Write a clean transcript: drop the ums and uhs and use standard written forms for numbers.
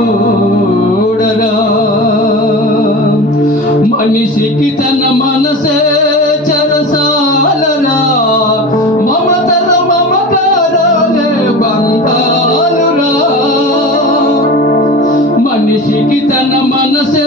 చూడరా. మనిషికి తన మనసే చెరసాలరా, మమతల మమకారాలే బంధాలురా. మనిషికి తన మనసే